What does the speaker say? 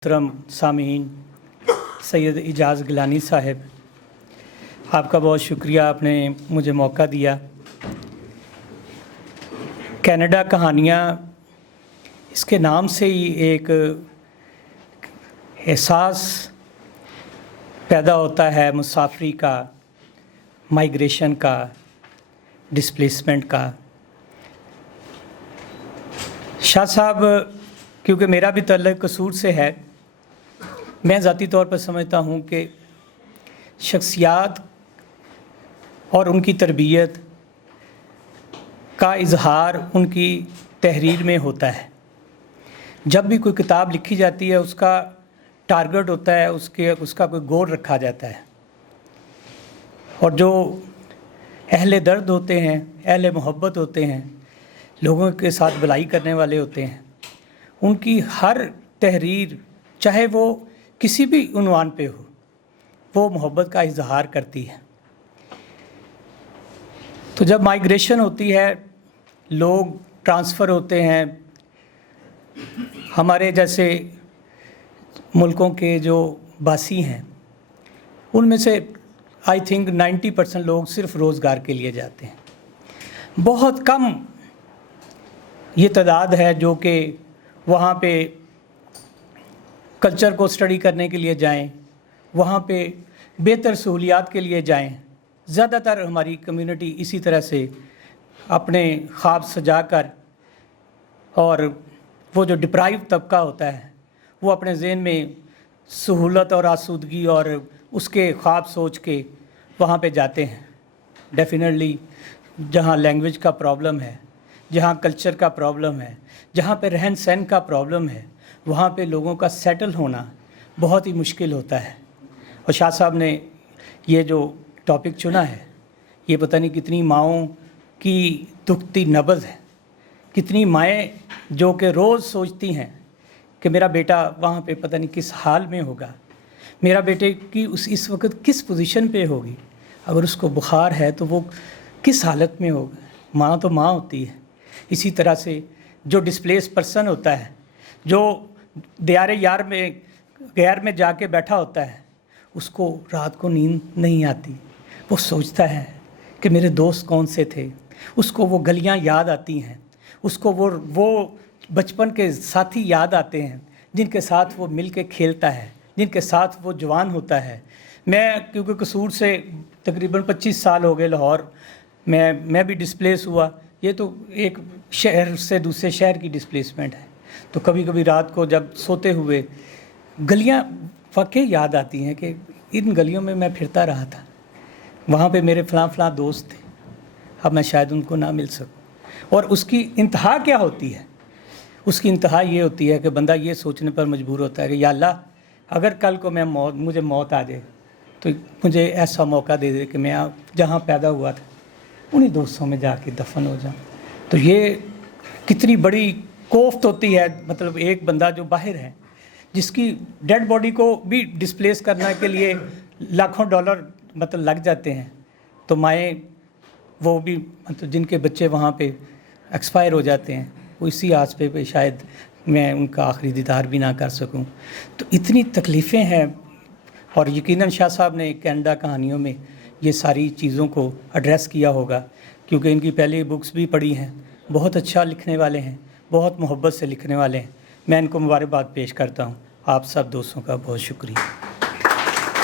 मोहतरम सामीन सैयद इजाज़ गिलानी साहब, आपका बहुत शुक्रिया, आपने मुझे मौका दिया। कनाडा कहानियाँ, इसके नाम से ही एक एहसास पैदा होता है मुसाफरी का, माइग्रेशन का, डिस्प्लेसमेंट का। शाह साहब, क्योंकि मेरा भी तल्लुक़ कसूर से है, मैं ज़ाती तौर पर समझता हूँ कि शख्सियात और उनकी तरबियत का इजहार उनकी तहरीर में होता है। जब भी कोई किताब लिखी जाती है, उसका टारगेट होता है, उसका कोई गोल रखा जाता है। और जो अहले दर्द होते हैं, अहले मोहब्बत होते हैं, लोगों के साथ भलाई करने वाले होते हैं, उनकी हर तहरीर, चाहे वो किसी भी उन्वान पे हो, वो मोहब्बत का इजहार करती है। तो जब माइग्रेशन होती है, लोग ट्रांसफ़र होते हैं, हमारे जैसे मुल्कों के जो बासी हैं, उनमें से आई थिंक 90% लोग सिर्फ रोज़गार के लिए जाते हैं। बहुत कम ये तादाद है जो कि वहाँ पे कल्चर को स्टडी करने के लिए जाएं, वहाँ पे बेहतर सहूलियात के लिए जाएं। ज़्यादातर हमारी कम्युनिटी इसी तरह से अपने ख्वाब सजाकर, और वो जो डिप्राइव तबका होता है, वो अपने ज़हन में सहूलत और आसूदगी और उसके ख्वाब सोच के वहाँ पे जाते हैं। डेफिनेटली जहाँ लैंग्वेज का प्रॉब्लम है, जहाँ कल्चर का प्रॉब्लम है, जहाँ पे रहन सहन का प्रॉब्लम है, वहाँ पे लोगों का सेटल होना बहुत ही मुश्किल होता है। और शाह साहब ने ये जो टॉपिक चुना है, ये पता नहीं कितनी माँओं की दुखती नब्ज़ है, कितनी माएँ जो कि रोज़ सोचती हैं कि मेरा बेटा वहाँ पे पता नहीं किस हाल में होगा, मेरा बेटे की इस वक्त किस पोजीशन पे होगी, अगर उसको बुखार है तो वो किस हालत में होगा। माँ तो माँ होती है। इसी तरह से जो डिस्प्लेस पर्सन होता है, जो दियारे यार में गैर में जाके बैठा होता है, उसको रात को नींद नहीं आती। वो सोचता है कि मेरे दोस्त कौन से थे, उसको वो गलियां याद आती हैं, उसको वो बचपन के साथी याद आते हैं जिनके साथ वो मिल के खेलता है, जिनके साथ वो जवान होता है। मैं क्योंकि कसूर से तकरीबन 25 साल हो गए लाहौर, मैं भी डिस्प्लेस हुआ। ये तो एक शहर से दूसरे शहर की डिस्प्लेसमेंट है। तो कभी कभी रात को जब सोते हुए गलियां वाकई याद आती हैं कि इन गलियों में मैं फिरता रहा था, वहाँ पे मेरे फ़लाँ दोस्त थे, अब मैं शायद उनको ना मिल सकूं। और उसकी इंतहा क्या होती है? उसकी इंतहा ये होती है कि बंदा ये सोचने पर मजबूर होता है कि या अल्लाह, अगर कल को मुझे मौत आ जाए तो मुझे ऐसा मौका दे दे कि मैं जहाँ पैदा हुआ था उन्हीं दोस्तों में जाके दफन हो जाऊँ। तो ये कितनी बड़ी कोफ्त होती है। मतलब एक बंदा जो बाहर है, जिसकी डेड बॉडी को भी डिस्प्लेस करने के लिए लाखों डॉलर मतलब लग जाते हैं, तो माएँ वो भी मतलब जिनके बच्चे वहाँ पे एक्सपायर हो जाते हैं, वो इसी आस पे शायद मैं उनका आखिरी दीदार भी ना कर सकूं। तो इतनी तकलीफ़ें हैं। और यकीनन शाह साहब ने कनाडा कहानियों में ये सारी चीज़ों को एड्रेस किया होगा, क्योंकि इनकी पहले बुक्स भी पढ़ी हैं। बहुत अच्छा लिखने वाले हैं, बहुत मोहब्बत से लिखने वाले हैं। मैं इनको मुबारकबाद पेश करता हूँ। आप सब दोस्तों का बहुत शुक्रिया।